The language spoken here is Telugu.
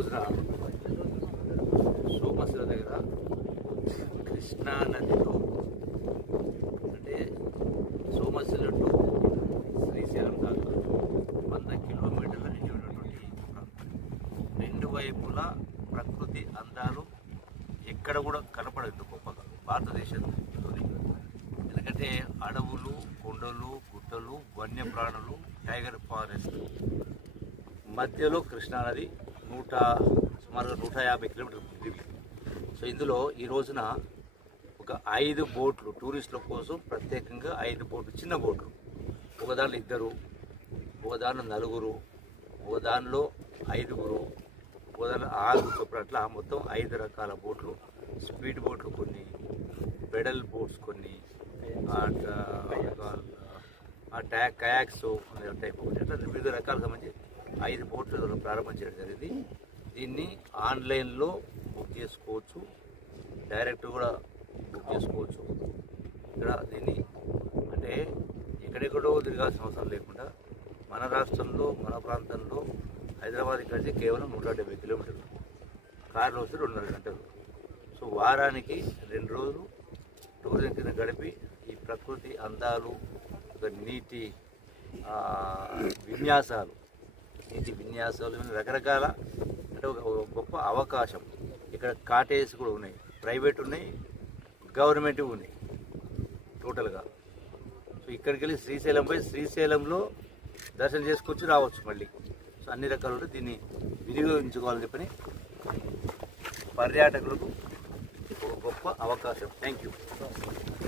రోజున సోమశిల దగ్గర కృష్ణా నదిలో అంటే సోమశిల టు శ్రీశైలం దాకా వంద కిలోమీటర్ల నుంచి ఉన్నటువంటి రెండు వైపులా ప్రకృతి అందాలు ఎక్కడ కూడా కనపడదు గొప్పగా. భారతదేశంలోని ఎందుకంటే అడవులు కొండలు గుట్టలు వన్యప్రాణులు టైగర్ ఫారెస్ట్. మధ్యలో కృష్ణానది నూట సుమారుగా నూట యాభై కిలోమీటర్ల ఉంది సో ఇందులో ఈ రోజున ఒక ఐదు బోట్లు టూరిస్టుల కోసం ప్రత్యేకంగా ఐదు బోట్లు చిన్న బోట్లు. ఒక దానిలో ఇద్దరు ఒక దానిలో నలుగురు ఒక దానిలో ఐదుగురు ఒక దానిలో ఆరుగురు చొప్పున అట్లా మొత్తం ఐదు రకాల బోట్లు స్పీడ్ బోట్లు కొన్ని పెడల్ బోట్స్ కొన్ని ఆ ట- కయాక్స్ అనే టైప్ ఒకటి అట్లా వివిధ రకాలుగా సంబంధించి ఐదు బోట్లు ప్రారంభించడం జరిగింది. దీన్ని ఆన్లైన్లో బుక్ చేసుకోవచ్చు. డైరెక్ట్ కూడా బుక్ చేసుకోవచ్చు. ఇక్కడ దీన్ని అంటే ఎక్కడెక్కడో తిరగాల్సిన అవసరం లేకుండా మన రాష్ట్రంలో మన ప్రాంతంలో హైదరాబాద్ కలిసి కేవలం నూట డెబ్బై కిలోమీటర్లు. కారులో వస్తే రెండున్నర గంటలు. సో వారానికి రెండు రోజులు టూరిజం కింద గడిపి ఈ ప్రకృతి అందాలు ఒక నీటి విన్యాసాలు నీటి విన్యాసాలు రకరకాల అంటే ఒక గొప్ప అవకాశం. ఇక్కడ కాటేజ్ కూడా ఉన్నాయి. ప్రైవేట్ ఉన్నాయి గవర్నమెంట్ ఉన్నాయి టోటల్గా సో ఇక్కడికి వెళ్ళి శ్రీశైలం పోయి శ్రీశైలంలో దర్శనం చేసుకొచ్చి రావచ్చు మళ్ళీ. సో అన్ని రకాలు దీన్ని వినియోగించుకోవాలని చెప్పని పర్యాటకులకు ఒక గొప్ప అవకాశం. Thank you